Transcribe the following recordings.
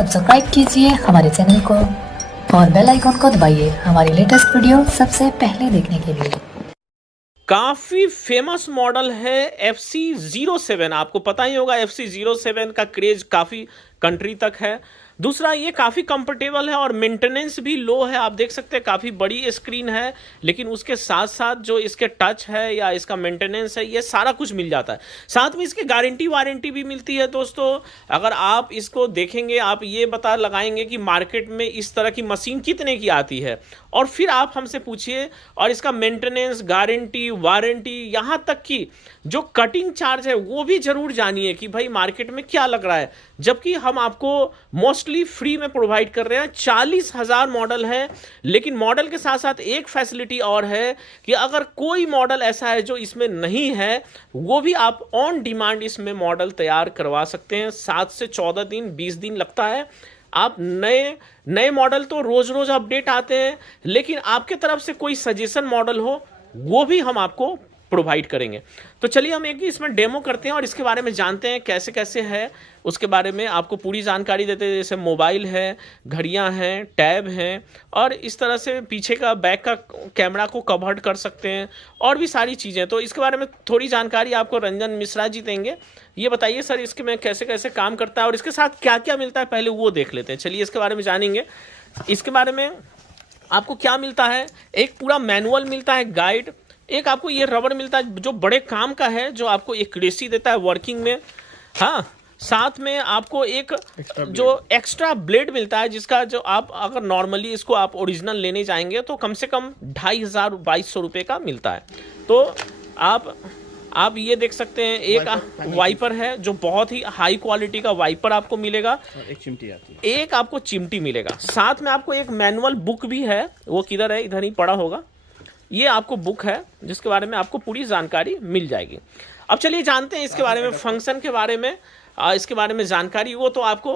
Subscribe कीजिए हमारे channel को और बेल आइकॉन को दबाइए हमारी लेटेस्ट वीडियो सबसे पहले देखने के लिए। काफी फेमस मॉडल है FC07। आपको पता ही होगा FC07 का क्रेज काफी कंट्री तक है। दूसरा, ये काफ़ी कंफर्टेबल है और मेंटेनेंस भी लो है। आप देख सकते हैं काफ़ी बड़ी स्क्रीन है, लेकिन उसके साथ साथ जो इसके टच है या इसका मेंटेनेंस है, ये सारा कुछ मिल जाता है। साथ में इसकी गारंटी वारंटी भी मिलती है। दोस्तों, अगर आप इसको देखेंगे, आप ये बता लगाएंगे कि मार्केट में इस तरह की मशीन कितने की आती है, और फिर आप हमसे पूछिए। और इसका मेंटेनेंस, गारंटी, वारंटी, यहाँ तक कि जो कटिंग चार्ज है वो भी जरूर जानिए कि भाई मार्केट में क्या लग रहा है, जबकि हम आपको मोस्टली फ्री में प्रोवाइड कर रहे हैं। 40,000 मॉडल है, लेकिन मॉडल के साथ साथ एक फैसिलिटी और है कि अगर कोई मॉडल ऐसा है जो इसमें नहीं है, वो भी आप ऑन डिमांड इसमें मॉडल तैयार करवा सकते हैं। 7 से 14 दिन, 20 दिन लगता है। आप नए मॉडल तो रोज रोज अपडेट आते हैं, लेकिन आपके तरफ से कोई सजेशन मॉडल हो वो भी हम आपको प्रोवाइड करेंगे। तो चलिए हम एक इसमें डेमो करते हैं और इसके बारे में जानते हैं कैसे कैसे है। उसके बारे में आपको पूरी जानकारी देते हैं, जैसे मोबाइल है, घड़ियां हैं, टैब हैं, और इस तरह से पीछे का बैक का कैमरा को कवर्ड कर सकते हैं, और भी सारी चीज़ें। तो इसके बारे में थोड़ी जानकारी आपको रंजन मिश्रा जी देंगे। ये बताइए सर, इसके में कैसे कैसे काम करता है और इसके साथ क्या क्या मिलता है, पहले वो देख लेते हैं। चलिए इसके बारे में जानेंगे। इसके बारे में आपको क्या मिलता है, एक पूरा मैनुअल मिलता है, गाइड, एक आपको ये रबर मिलता है जो बड़े काम का है, जो आपको एक्यूरेसी देता है वर्किंग में। हाँ, साथ में आपको एक जो एक्स्ट्रा ब्लेड मिलता है, जिसका जो आप अगर नॉर्मली इसको आप ओरिजिनल लेने जाएंगे तो कम से कम 2,500-2,200 रुपये का मिलता है। तो आप ये देख सकते हैं, एक वाइपर है जो बहुत ही हाई क्वालिटी का वाइपर आपको मिलेगा। एक चिमटी आती है, एक आपको चिमटी मिलेगा। साथ में आपको एक मैनुअल बुक भी है, वो किधर है, इधर ही पड़ा होगा। ये आपको बुक है जिसके बारे में आपको पूरी जानकारी मिल जाएगी। अब चलिए जानते हैं इसके बारे में, फंक्शन के बारे में, इसके बारे में जानकारी। वो तो आपको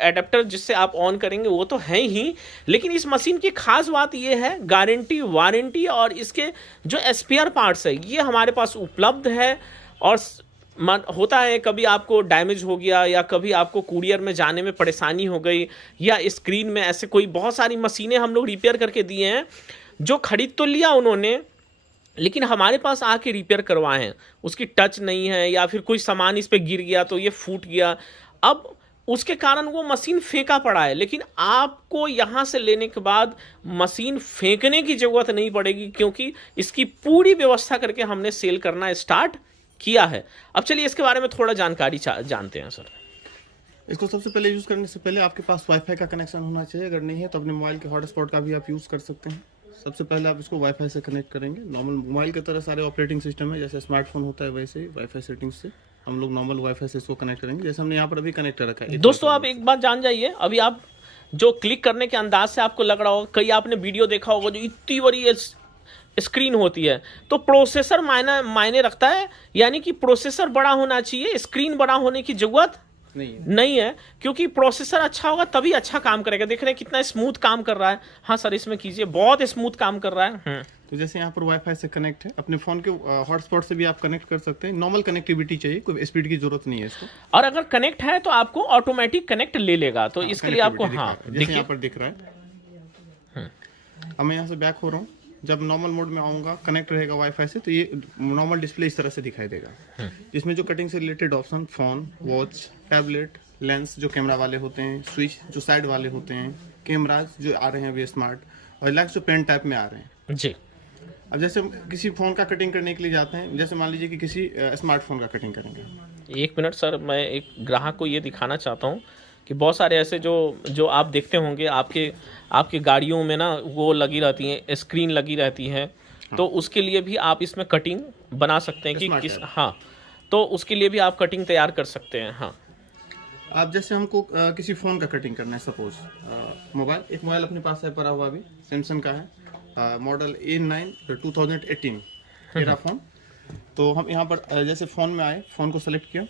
एडेप्टर जिससे आप ऑन करेंगे वो तो है ही, लेकिन इस मशीन की खास बात ये है, गारंटी, वारंटी और इसके जो स्पेयर पार्ट्स है ये हमारे पास उपलब्ध है। और होता है कभी आपको डैमेज हो गया, या कभी आपको कुरियर में जाने में परेशानी हो गई, या स्क्रीन में ऐसे कोई बहुत सारी मशीनें हम लोग रिपेयर करके दिए हैं, जो खरीद तो लिया उन्होंने, लेकिन हमारे पास आके रिपेयर करवाए हैं, उसकी टच नहीं है, या फिर कोई सामान इस पे गिर गया तो ये फूट गया, अब उसके कारण वो मशीन फेंका पड़ा है। लेकिन आपको यहाँ से लेने के बाद मशीन फेंकने की ज़रूरत नहीं पड़ेगी, क्योंकि इसकी पूरी व्यवस्था करके हमने सेल करना स्टार्ट किया है। अब चलिए इसके बारे में थोड़ा जानकारी जानते हैं सर। इसको सबसे पहले यूज़ करने से पहले आपके पास वाईफाई का कनेक्शन होना चाहिए। अगर नहीं है तो अपने मोबाइल के हॉटस्पॉट का भी आप यूज़ कर सकते हैं। सबसे पहले आप इसको वाईफाई से कनेक्ट करेंगे। नॉर्मल मोबाइल की तरह सारे ऑपरेटिंग सिस्टम है, जैसे स्मार्टफोन होता है वैसे ही वाईफाई सेटिंग्स से हम लोग नॉर्मल वाईफाई से इसको कनेक्ट करेंगे, जैसे हमने यहाँ पर अभी कनेक्ट रखा है। दोस्तों, आप एक बात जान जाइए, अभी आप जो क्लिक करने के अंदाज से आपको लग रहा होगा, कई आपने वीडियो देखा होगा जो इतनी बड़ी स्क्रीन होती है, तो प्रोसेसर मायने रखता है, यानी कि प्रोसेसर बड़ा होना चाहिए, स्क्रीन बड़ा होने की जरूरत नहीं है, क्योंकि प्रोसेसर अच्छा होगा तभी अच्छा काम करेगा। देख रहे हैं कितना स्मूथ काम कर रहा है। हाँ सर, इसमें कीजिए, बहुत स्मूथ काम कर रहा है। तो जैसे यहाँ पर वाईफाई से कनेक्ट है, अपने फोन के हॉटस्पॉट से भी आप कनेक्ट कर सकते हैं। नॉर्मल कनेक्टिविटी चाहिए, कोई स्पीड की जरूरत नहीं है इसको। और अगर कनेक्ट है तो आपको ऑटोमेटिक कनेक्ट ले लेगा। तो इसके लिए आपको, हाँ देखिए यहाँ पर दिख रहा है। अब मैं यहाँ से बैक हो रहा हूँ, जब नॉर्मल मोड में आऊँगा, कनेक्ट रहेगा वाईफाई से, तो ये नॉर्मल डिस्प्ले इस तरह से दिखाई देगा, जिसमें जो कटिंग से related option, phone, watch, tablet, lens जो कैमरा वाले होते हैं, स्विच जो साइड वाले होते हैं, कैमराज जो आ रहे हैं अभी स्मार्ट, और रिलैक्स जो पेन टाइप में आ रहे हैं जी। अब जैसे किसी फ़ोन का कटिंग करने के लिए जाते हैं, जैसे मान लीजिए कि किसी स्मार्टफोन का कटिंग करेंगे। 1 मिनट सर, मैं एक ग्राहक को ये दिखाना चाहता हूँ कि बहुत सारे ऐसे जो आप देखते होंगे आपके गाड़ियों में ना, वो लगी रहती हैं, स्क्रीन लगी रहती है। हाँ। तो उसके लिए भी आप इसमें कटिंग बना सकते हैं कि हाँ, तो उसके लिए भी आप कटिंग तैयार कर सकते हैं। हाँ, आप जैसे हमको किसी फ़ोन का कटिंग करना है, सपोज एक मोबाइल अपने पास है पड़ा हुआ, अभी सैमसंग का है, मॉडल A9 2018 मेरा फ़ोन। तो हम यहाँ पर जैसे फ़ोन में आए, फ़ोन को सेलेक्ट किया,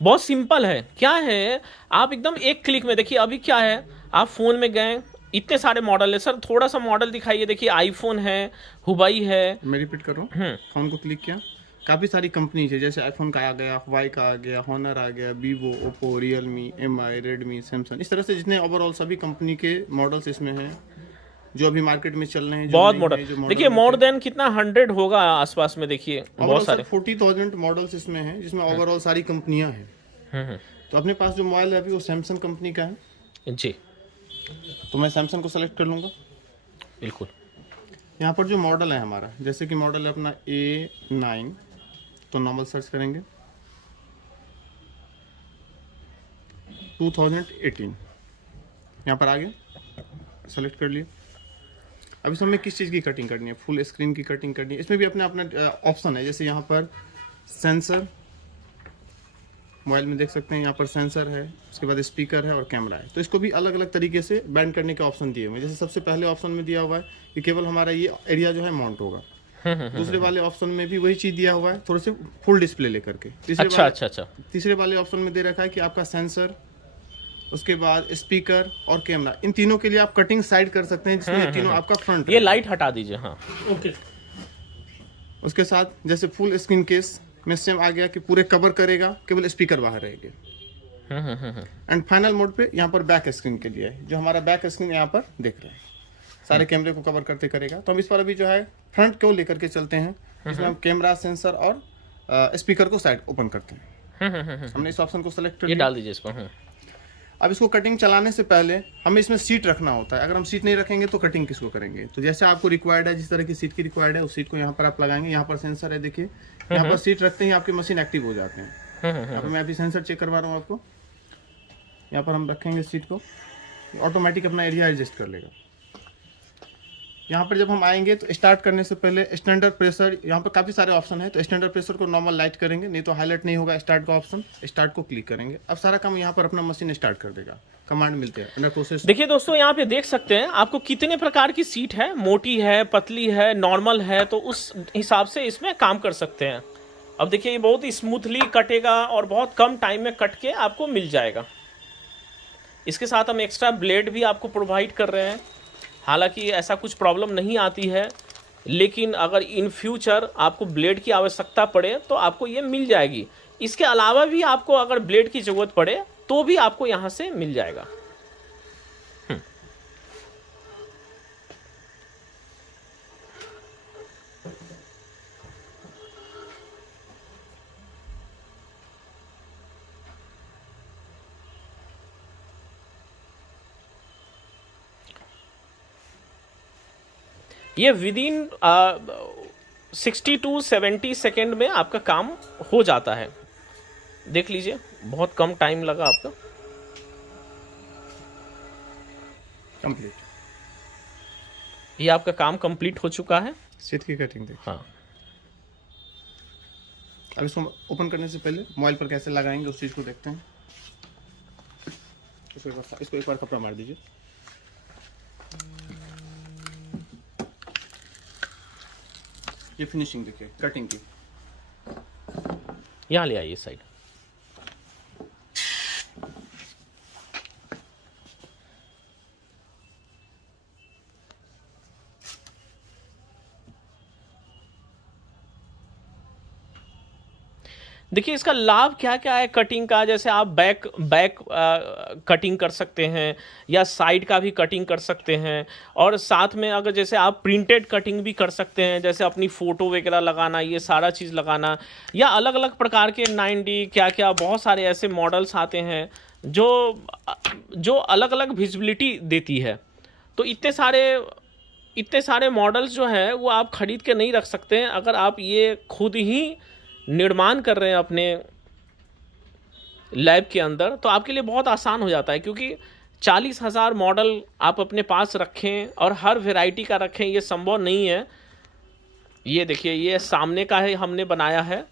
बहुत सिंपल है। क्या है, आप एकदम एक क्लिक में, देखिए अभी क्या है, आप फ़ोन में गए, इतने सारे मॉडल है सर, थोड़ा सा मॉडल दिखाइए। देखिए आईफोन है, हुवाई है। मैं रिपीट कर रहा हूँ, फ़ोन को क्लिक किया, काफ़ी सारी कंपनी है, जैसे आईफोन का आ गया, वाई का आ गया, हॉनर आ गया, Vivo, Oppo, Realme, MI, Redmi, Samsung, इस तरह से जितने ओवरऑल सभी कंपनी के मॉडल्स इसमें हैं जो अभी मार्केट में चल रहे हैं। बहुत मॉडल, देखिए मोर देन कितना 100 होगा आसपास में, देखिए बहुत सारे 40,000 मॉडल्स इसमें हैं, जिसमें ओवरऑल सारी कंपनियां हैं। तो अपने पास जो मोबाइल है अभी वो सैमसंग कंपनी का है जी। तो मैं सैमसंग को सेलेक्ट कर लूँगा। बिल्कुल। यहाँ पर जो मॉडल है हमारा, जैसे कि मॉडल है अपना A9, तो नॉर्मल सर्च करेंगे 2018, यहाँ पर आ गया, सेलेक्ट कर लिया। अब इसमें हमें किस चीज़ की कटिंग करनी है, फुल स्क्रीन की कटिंग करनी है। इसमें भी अपना अपना ऑप्शन है, जैसे यहाँ पर सेंसर, मोबाइल में देख सकते हैं यहाँ पर सेंसर है, उसके बाद स्पीकर है और कैमरा है। तो इसको भी अलग अलग तरीके से बैंड करने के ऑप्शन दिए हुए हैं। जैसे सबसे पहले ऑप्शन में दिया हुआ है कि केवल हमारा ये एरिया जो है माउंट होगा। दूसरे वाले ऑप्शन में भी वही चीज़ दिया हुआ है, थोड़े से फुल डिस्प्ले लेकर के। तीसरे वाले ऑप्शन में दे रखा है कि आपका सेंसर, उसके बाद स्पीकर और कैमरा, इन तीनों के लिए आप कटिंग साइड कर सकते हैं, जिसमें तीनों आपका फ्रंट। ये लाइट हटा दीजिए। हाँ, ओके। उसके साथ जैसे फुल स्क्रीन केस में सेम आ गया कि पूरे कवर करेगा, केवल स्पीकर बाहर रहेगा। एंड फाइनल मोड पे यहाँ पर बैक स्क्रीन के लिए है, जो हमारा बैक स्क्रीन यहाँ पर देख रहे हैं, सारे कैमरे को कवर करते करेगा। तो हम इस पर अभी जो है फ्रंट को लेकर के चलते हैं, जिसमें हम कैमरा, सेंसर और स्पीकर को साइड ओपन करते हैं। हमने इस ऑप्शन को सेलेक्ट कर ये लिया, डाल दीजिए इसको। अब इसको कटिंग चलाने से पहले हमें इसमें सीट रखना होता है। अगर हम सीट नहीं रखेंगे तो कटिंग किसको करेंगे। तो जैसे आपको रिक्वायर्ड है, जिस तरह की सीट की रिक्वायर्ड है, उस सीट को यहाँ पर आप लगाएंगे। यहाँ पर सेंसर है, देखिए यहाँ पर सीट रखते ही आपकी मशीन एक्टिव हो जाते हैं। यहाँ पर मैं अभी सेंसर चेक करवा रहा हूँ आपको। यहाँ पर हम रखेंगे सीट को, ऑटोमेटिक अपना एरिया एडजस्ट कर लेगा। यहाँ पर जब हम आएंगे तो स्टार्ट करने से पहले स्टैंडर्ड प्रेशर, यहाँ पर काफ़ी सारे ऑप्शन है, तो स्टैंडर्ड प्रेशर को नॉर्मल लाइट करेंगे, नहीं तो हाईलाइट नहीं होगा स्टार्ट का ऑप्शन। स्टार्ट को क्लिक करेंगे, अब सारा काम यहाँ पर अपना मशीन स्टार्ट कर देगा। कमांड मिलते हैं अंडर प्रोसेस। देखिए दोस्तों, यहाँ पे देख सकते हैं आपको कितने प्रकार की सीट है, मोटी है, पतली है, नॉर्मल है, तो उस हिसाब से इसमें काम कर सकते हैं। अब देखिए ये बहुत ही स्मूथली कटेगा और बहुत कम टाइम में कट के आपको मिल जाएगा। इसके साथ हम एक्स्ट्रा ब्लेड भी आपको प्रोवाइड कर रहे हैं। हालांकि ऐसा कुछ प्रॉब्लम नहीं आती है, लेकिन अगर इन फ्यूचर आपको ब्लेड की आवश्यकता पड़े तो आपको ये मिल जाएगी। इसके अलावा भी आपको अगर ब्लेड की ज़रूरत पड़े तो भी आपको यहाँ से मिल जाएगा। ये विद इन 60 to 70 सेकेंड में आपका काम हो जाता है। देख लीजिए, बहुत कम टाइम लगा आपका। कंप्लीट, ये आपका काम कंप्लीट हो चुका है। सीट की कटिंग देखिए। हाँ, अब इसको ओपन करने से पहले मोबाइल पर कैसे लगाएंगे उस चीज़ को देखते हैं। इसको एक बार कपड़ा मार दीजिए। ये फिनिशिंग देखिए कटिंग की। यहाँ ले आइए साइड। देखिए इसका लाभ क्या क्या है कटिंग का। जैसे आप बैक कटिंग कर सकते हैं या साइड का भी कटिंग कर सकते हैं, और साथ में अगर जैसे आप प्रिंटेड कटिंग भी कर सकते हैं, जैसे अपनी फ़ोटो वगैरह लगाना, ये सारा चीज़ लगाना, या अलग अलग प्रकार के 9D क्या क्या बहुत सारे ऐसे मॉडल्स आते हैं जो अलग अलग विजिबिलिटी देती है। तो इतने सारे मॉडल्स जो हैं वो आप ख़रीद के नहीं रख सकते हैं। अगर आप ये खुद ही निर्माण कर रहे हैं अपने लैब के अंदर, तो आपके लिए बहुत आसान हो जाता है, क्योंकि 40,000 मॉडल आप अपने पास रखें और हर वैरायटी का रखें, ये संभव नहीं है। ये देखिए, ये सामने का है हमने बनाया है,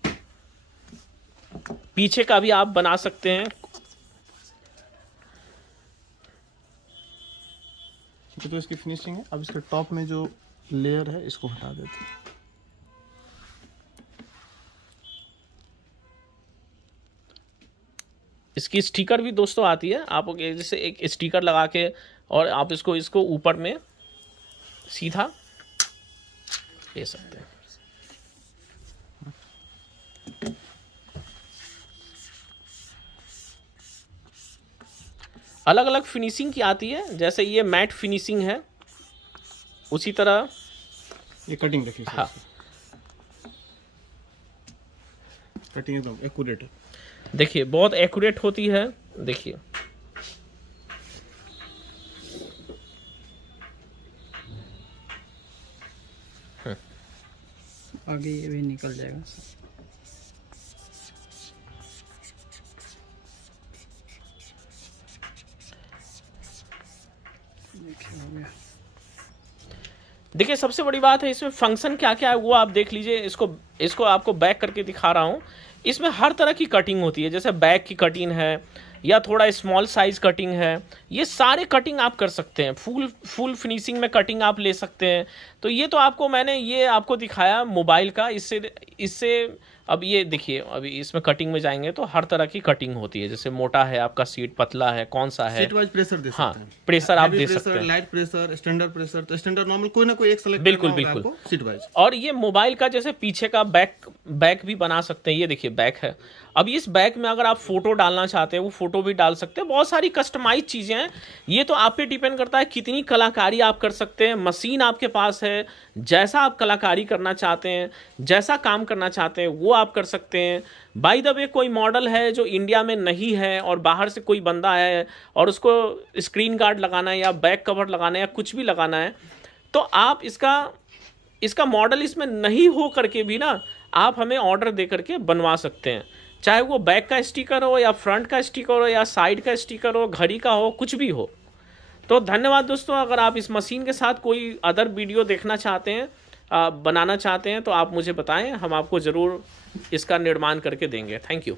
पीछे का भी आप बना सकते हैं। तो इसकी फिनिशिंग है। अब इसके टॉप में जो लेयर है इसको हटा देते हैं। इसकी स्टिकर भी दोस्तों आती है, आप जैसे एक स्टिकर लगा के और आप इसको ऊपर में सीधा ले सकते हैं। अलग अलग फिनिशिंग की आती है, जैसे ये मैट फिनिशिंग है, उसी तरह ये कटिंग देखिए हाँ कटिंग एकदम एक्यूरेट है। देखिए बहुत एक्यूरेट होती है। देखिए आगे ये भी निकल जाएगा। देखिए हो गया। देखिए सबसे बड़ी बात है इसमें फंक्शन क्या क्या है वो आप देख लीजिए। इसको आपको बैक करके दिखा रहा हूँ। इसमें हर तरह की कटिंग होती है, जैसे बैक की कटिंग है या थोड़ा स्मॉल साइज कटिंग है, ये सारे कटिंग आप कर सकते हैं। फुल फिनिशिंग में कटिंग आप ले सकते हैं। तो ये तो आपको मैंने ये आपको दिखाया मोबाइल का। इससे अब ये देखिए, अभी इसमें कटिंग में जाएंगे तो हर तरह की कटिंग होती है, जैसे मोटा है आपका सीट, पतला है, कौन सा है, सीट वाइज प्रेशर दे सकते हाँ हैं। प्रेशर आप Heavy दे pressure, सकते हैं। लाइट प्रेशर, स्टैंडर्ड प्रेशर, तो स्टैंडर्ड नॉर्मल कोई ना कोई एक सेलेक्ट बिल्कुल, करना होगा बिल्कुल। आपको सीट वाइज। और ये मोबाइल का जैसे पीछे का बैक भी बना सकते हैं। ये देखिए बैक है। अब इस बैक में अगर आप फोटो डालना चाहते हैं वो फोटो भी डाल सकते हैं। बहुत सारी कस्टमाइज चीज़ें हैं। ये तो आप पे डिपेंड करता है कितनी कलाकारी आप कर सकते हैं। मशीन आपके पास है, जैसा आप कलाकारी करना चाहते हैं, जैसा काम करना चाहते हैं वो आप कर सकते हैं। बाय द वे कोई मॉडल है जो इंडिया में नहीं है और बाहर से कोई बंदा है और उसको स्क्रीन गार्ड लगाना है या बैक कवर लगाना है या कुछ भी लगाना है, तो आप इसका मॉडल इसमें नहीं हो करके भी ना आप हमें ऑर्डर दे करके बनवा सकते हैं। चाहे वो बैक का स्टिकर हो या फ्रंट का स्टिकर हो या साइड का स्टिकर हो, घड़ी का हो, कुछ भी हो। तो धन्यवाद दोस्तों। अगर आप इस मशीन के साथ कोई अदर वीडियो देखना चाहते हैं, बनाना चाहते हैं, तो आप मुझे बताएं, हम आपको ज़रूर इसका निर्माण करके देंगे। Thank you.